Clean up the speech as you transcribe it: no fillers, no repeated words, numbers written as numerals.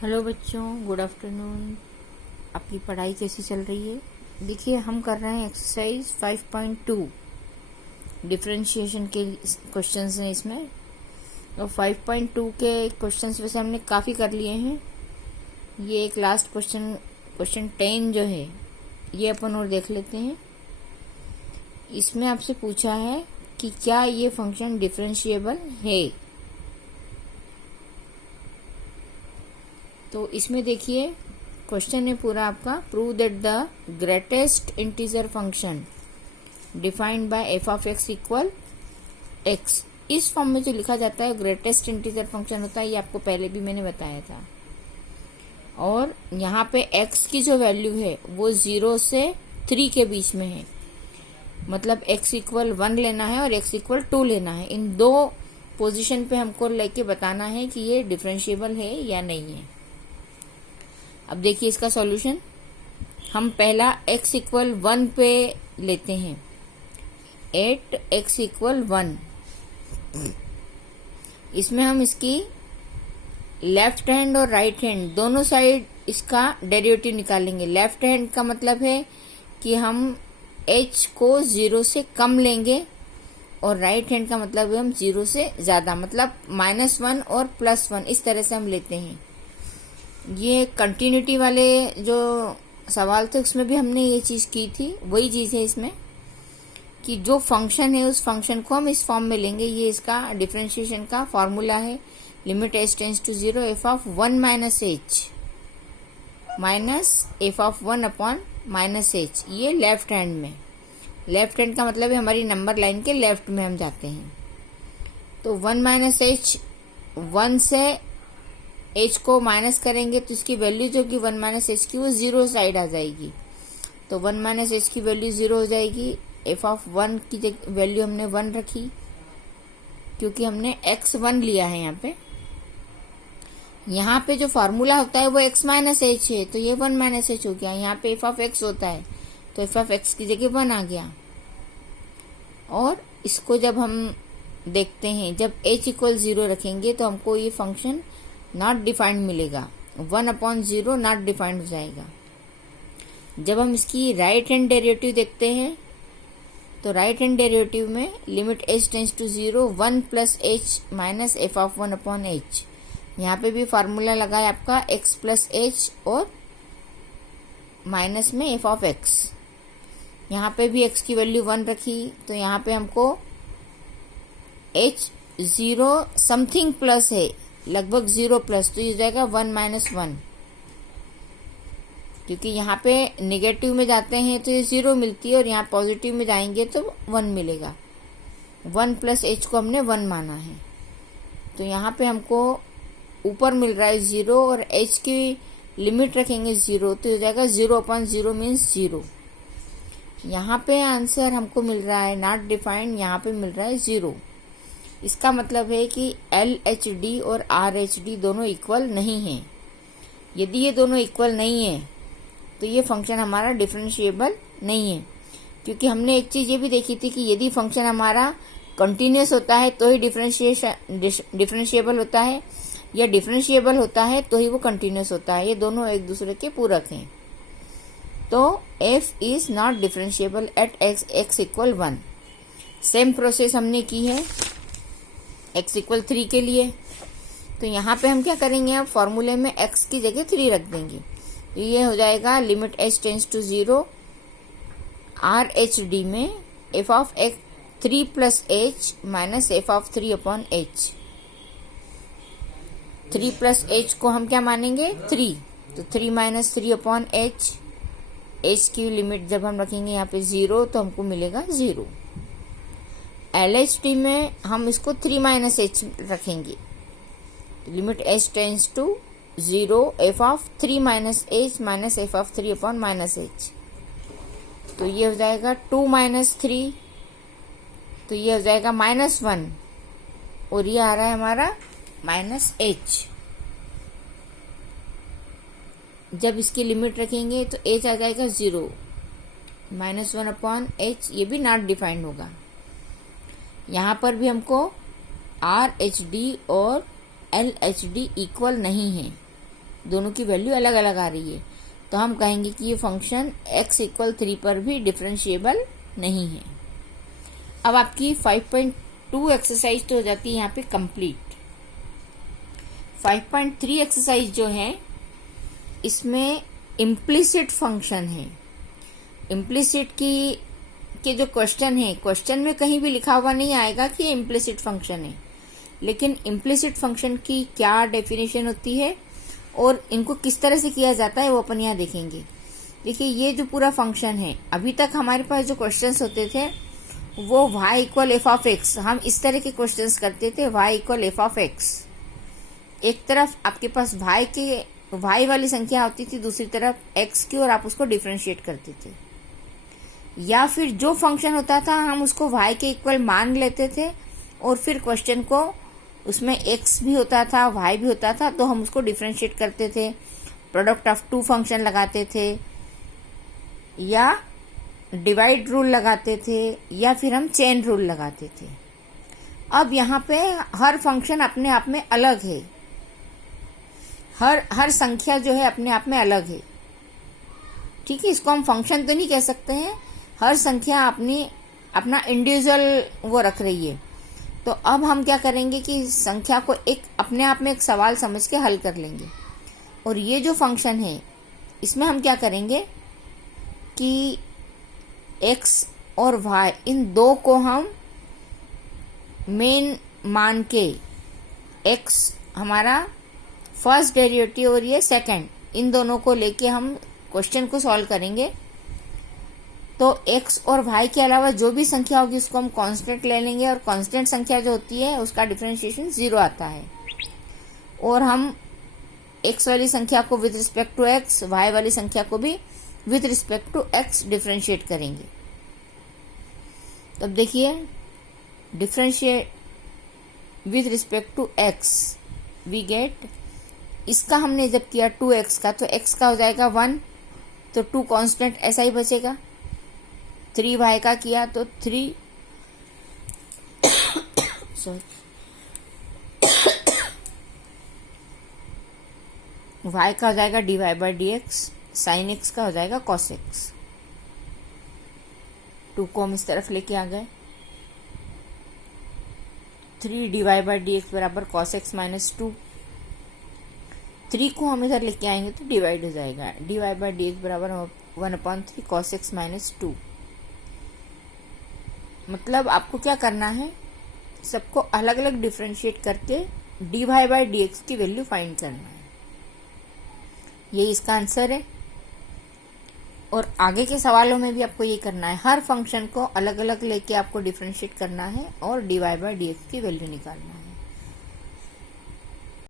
Hello बच्चों, good afternoon. आपकी पढ़ाई कैसी चल रही है? देखिए, हम कर रहे हैं एक्सरसाइज 5.2 डिफरेंशिएशन के क्वेश्चंस हैं इसमें। और 5.2 के क्वेश्चंस वैसे हमने काफ़ी कर लिए हैं। ये एक लास्ट क्वेश्चन 10 जो है ये अपन और देख लेते हैं। इसमें आपसे पूछा है कि क्या ये फंक्शन डिफरेंशिएबल है। तो इसमें देखिए, क्वेश्चन है पूरा आपका, prove that the greatest integer function defined by F of x equal x. इस फॉर्म में जो लिखा जाता है ग्रेटेस्ट इंटीजर फंक्शन होता है, ये आपको पहले भी मैंने बताया था। और यहाँ पे एक्स की जो वैल्यू है वो 0 से 3 के बीच में है। मतलब एक्स इक्वल 1 लेना है और एक्स इक्वल 2 लेना है। इन दो पोजीशन पे हमको लेके बताना है कि ये डिफरेंशिएबल है या नहीं है। अब देखिए इसका सॉल्यूशन। हम पहला x इक्वल 1 पे लेते हैं। 8x equal 1। इसमें हम इसकी लेफ्ट हैंड और राइट हैंड दोनों साइड इसका डेरिवेटिव निकालेंगे। लेफ्ट हैंड का मतलब है कि हम h को 0 से कम लेंगे, और राइट हैंड का मतलब है हम 0 से ज्यादा, मतलब -1 और +1, इस तरह से हम लेते हैं। ये कंटिन्यूटी वाले जो सवाल थे उसमें भी हमने ये चीज की थी, वही चीज है इसमें, कि जो फंक्शन है उस फंक्शन को हम इस फॉर्म में लेंगे। ये इसका डिफरेंशिएशन का फॉर्मूला है, limit h tends to 0 f of 1 minus h minus f of 1 upon minus h। ये लेफ्ट हैंड में, लेफ्ट हैंड का मतलब है हमारी नंबर लाइन के लेफ्ट में हम जाते हैं। तो 1 माइनस h, 1 से h को माइनस करेंगे तो इसकी वैल्यू जो कि 1 माइनस h की वो 0 साइड आ जाएगी। तो 1 माइनस h की वैल्यू 0 हो जाएगी। f ऑफ 1 की वैल्यू हमने 1 रखी, क्योंकि हमने x1 लिया है यहाँ पे जो फार्मूला होता है वो x माइनस h है, तो ये 1 माइनस h हो गया। यहाँ पे f ऑफ x होता है तो f ऑफ x की जगह 1 आ गया। और इसको जब हम देखते हैं, जब h इक्वल 0 रखेंगे तो हमको ये फंक्शन नॉट डिफाइंड मिलेगा। 1/0 नॉट डिफाइंड हो जाएगा। जब हम इसकी राइट हैंड डेरिवेटिव देखते हैं तो राइट हैंड डेरिवेटिव में limit h tends to 0 1 plus h minus f of 1 upon h। यहाँ पे भी फार्मूला लगा है आपका x प्लस h और माइनस में f ऑफ x। यहाँ पे भी x की वैल्यू 1 रखी, तो यहाँ पे हमको h 0 समथिंग प्लस है, लगभग 0 प्लस, तो ये हो जाएगा 1 माइनस 1। क्योंकि यहाँ पे नेगेटिव में जाते हैं तो ये 0 मिलती है, और यहाँ पॉजिटिव में जाएंगे तो 1 मिलेगा। 1 प्लस h को हमने 1 माना है, तो यहाँ पे हमको ऊपर मिल रहा है 0, और h की लिमिट रखेंगे 0, तो हो जाएगा 0/0 मीन्स 0। यहाँ पे आंसर हमको मिल रहा है नॉट डिफाइंड, यहाँ पे मिल रहा है 0। इसका मतलब है कि LHD और RHD दोनों इक्वल नहीं हैं। यदि ये दोनों इक्वल नहीं है तो ये फंक्शन हमारा डिफरेंशिएबल नहीं है। क्योंकि हमने एक चीज ये भी देखी थी कि यदि फंक्शन हमारा कंटिन्यूअस होता है तो ही डिफरेंशिएबल होता है, या डिफरेंशिएबल होता है तो ही वो कंटिन्यूअस होता है। ये दोनों एक दूसरे के पूरक हैं। तो f is not differentiable eight x equal 1। Same process हमने की है x इक्वल 3 के लिए। तो यहाँ पे हम क्या करेंगे, अब फॉर्मूले में x की जगह 3 रख देंगे। तो ये हो जाएगा limit h tends to 0 RHD में f of x 3 plus h minus f of 3 upon h। 3 plus h को हम क्या मानेंगे, 3, तो 3 माइनस 3 अपॉन h। h की लिमिट जब हम रखेंगे यहाँ पे 0 तो हमको मिलेगा 0। LHD में हम इसको 3 माइनस h रखेंगे, limit h tends to 0 f of 3 minus h minus f of 3 upon minus h। तो ये हो जाएगा 2 माइनस 3, तो ये हो जाएगा -1, और ये आ रहा है हमारा माइनस h। जब इसकी लिमिट रखेंगे तो h आ जाएगा 0, -1 अपॉन h, ये भी नॉट डिफाइंड होगा। यहाँ पर भी हमको RHD और LHD इक्वल नहीं है, दोनों की वैल्यू अलग अलग आ रही है, तो हम कहेंगे कि ये फंक्शन x इक्वल 3 पर भी डिफरेंशिएबल नहीं है। अब आपकी 5.2 एक्सरसाइज तो हो जाती है यहाँ पे कंप्लीट। 5.3 एक्सरसाइज जो है इसमें इम्प्लिसिट फंक्शन है। इम्प्लिसिट के जो क्वेश्चन है, क्वेश्चन में कहीं भी लिखा हुआ नहीं आएगा कि ये इम्प्लिसिट फंक्शन है, लेकिन इम्प्लिसिट फंक्शन की क्या डेफिनेशन होती है और इनको किस तरह से किया जाता है वो अपन यहाँ देखेंगे। देखिए ये जो पूरा फंक्शन है, अभी तक हमारे पास जो क्वेश्चंस होते थे वो y equal F of x, हम इस तरह के क्वेश्चंस करते थे। y equal F of x, एक तरफ आपके पास y वाली संख्या होती थी, दूसरी तरफ x की, और आप उसको डिफरेंशिएट करते थे। या फिर जो फंक्शन होता था हम उसको y के इक्वल मान लेते थे और फिर क्वेश्चन को उसमें x भी होता था y भी होता था, तो हम उसको डिफरेंशिएट करते थे, प्रोडक्ट ऑफ टू फंक्शन लगाते थे, या डिवाइड रूल लगाते थे, या फिर हम चेन रूल लगाते थे। अब यहाँ पे हर फंक्शन अपने आप में अलग है, हर संख्या जो है अपने आप में अलग है। ठीक है, इसको हम फंक्शन तो नहीं कह सकते हैं, हर संख्या अपना इंडिविजुअल वो रख रही है। तो अब हम क्या करेंगे कि संख्या को एक अपने आप में एक सवाल समझ के हल कर लेंगे। और ये जो फंक्शन है इसमें हम क्या करेंगे कि x और y इन दो को हम मेन मान के, x हमारा फर्स्ट डेरिवेटिव और ये सेकंड, इन दोनों को लेके हम क्वेश्चन को सॉल्व करेंगे। तो x और y के अलावा जो भी संख्या होगी उसको हम कांस्टेंट ले लेंगे, और कांस्टेंट संख्या जो होती है उसका डिफरेंशिएशन 0 आता है। और हम x वाली संख्या को with respect to x, y वाली संख्या को भी with respect to x differentiate करेंगे। तब देखिए differentiate with respect to x we get, इसका हमने जब किया 2x का, तो x का हो जाएगा 1, तो 2 कांस्टेंट ऐसा ही बचेगा। 3y का किया तो 3 y का हो जाएगा dy by dx, sin x का हो जाएगा cos x। 2 को हम इस तरफ लेके आ गए, 3 dy बाई dx बराबर cos x माइनस 2। 3 को हम इधर लेके आएंगे तो डिवाइड हो जाएगा, dy बाई dx बराबर 1/3 cos x माइनस 2। मतलब आपको क्या करना है, सबको अलग अलग डिफरेंशिएट करके dy बाई dx की वैल्यू फाइंड करना है। ये इसका आंसर है। और आगे के सवालों में भी आपको ये करना है, हर फंक्शन को अलग अलग लेके आपको डिफरेंशिएट करना है और dy बाई dx की वैल्यू निकालना है।